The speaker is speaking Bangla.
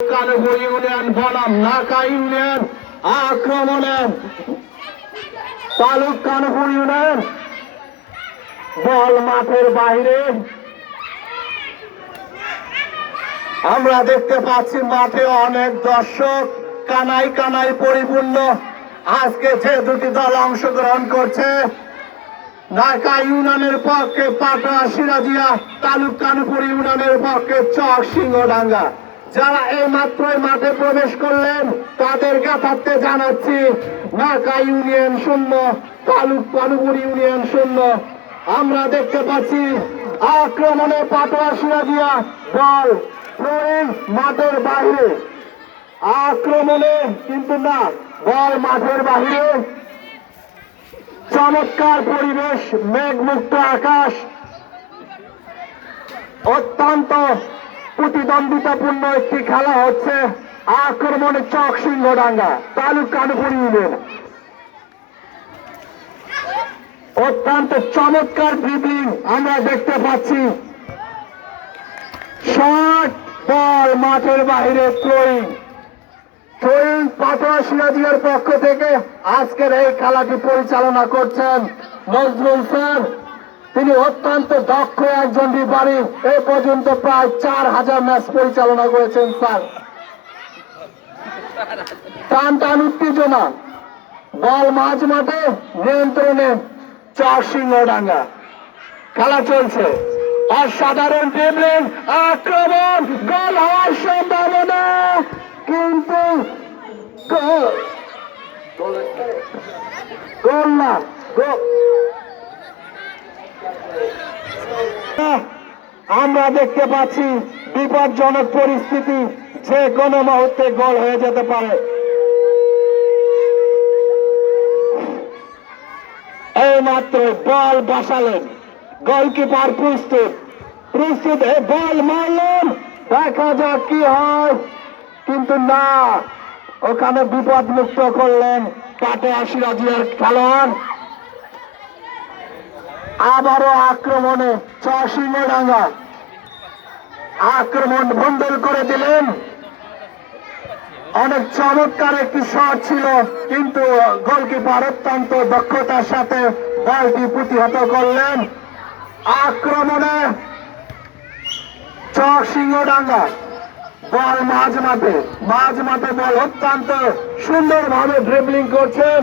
কানপুর ইউনিয়ন বনাম নাকা ইউনিয়ন আক্রমণে তালুক কানপুর ইউনিয়ন বল মাঠের বাইরে। আমরা দেখতে পাচ্ছি মাঠে অনেক দর্শক, কানায় কানায় পরিপূর্ণ। আজকে যে দুটি দল অংশগ্রহণ করছে, নাকা ইউনিয়নের পক্ষে পাটরা সিরাজিয়া, তালুক কানপুর ইউনিয়নের পক্ষে চক সিংহডাঙ্গা। যারা এই মাত্রই মাঠে প্রবেশ করলেন তাদের গাথার্থে জানাচ্ছি নাকা ইউনিয়ন 0, তালুক কানপুর ইউনিয়ন 0। আমরা দেখতে পাচ্ছি আক্রমণে পাটরা সিরাজিয়া, বল মাঠের বাইরে। আক্রমণে কিন্তু না, বল মাঠের বাইরে। চমৎকার পরিবেশ, মেঘমুক্ত আকাশ, অত্যন্ত প্রতিদ্বন্দ্বিতাপূর্ণ একটি খেলা হচ্ছে। আক্রমণে চক সিংহডাঙ্গা, তালুক কানপুর ইউনিয়ন। অত্যন্ত চমৎকার ড্রিবলিং আমরা দেখতে পাচ্ছি। শট, বল মাঠের বাইরে। থ্রোয়িং পাটরা সিরাজিয়ার পক্ষ থেকে আজকের এই খেলাটি পরিচালনা করছেন নজরুল স্যার। তিনি অত্যন্ত দক্ষ একজন রেফারি, এ পর্যন্ত প্রায় 4000 ম্যাচ পরিচালনা করেছেন স্যার। টান টান উত্তেজনা, বল মাঝ মাঠে, নিয়ন্ত্রণে চক সিংহডাঙ্গা। খেলা চলছে, অসাধারণ ড্রিবলিং, আক্রমণ, গোল হওয়ার সম্ভাবনা, কিন্তু গোল না। আমরা দেখতে পাচ্ছি বিপজ্জনক পরিস্থিতি, যে কোনো মুহূর্তে গোল হয়ে যেতে পারে। এই মাত্র বল বসালেন, গোলকিপার প্রস্তুত, বল মারলেন, দেখা যাক কি হয়। কিন্তু না, ওখানে বিপদ মুক্ত করলেন পাটরা সিরাজিয়ার খেলোয়াড়। আবারও আক্রমণে চক সিংহডাঙ্গা, আক্রমণ বন্ধল করে দিলেন। অনেক চমৎকার একটি শট ছিল, কিন্তু গোলকিপার অত্যন্ত দক্ষতার সাথে বলটি প্রতিহত করলেন। আক্রমণে চক সিংহডাঙ্গা, বল মাঝ মাঠে বল অত্যন্ত সুন্দরভাবে ড্রিবলিং করছেন।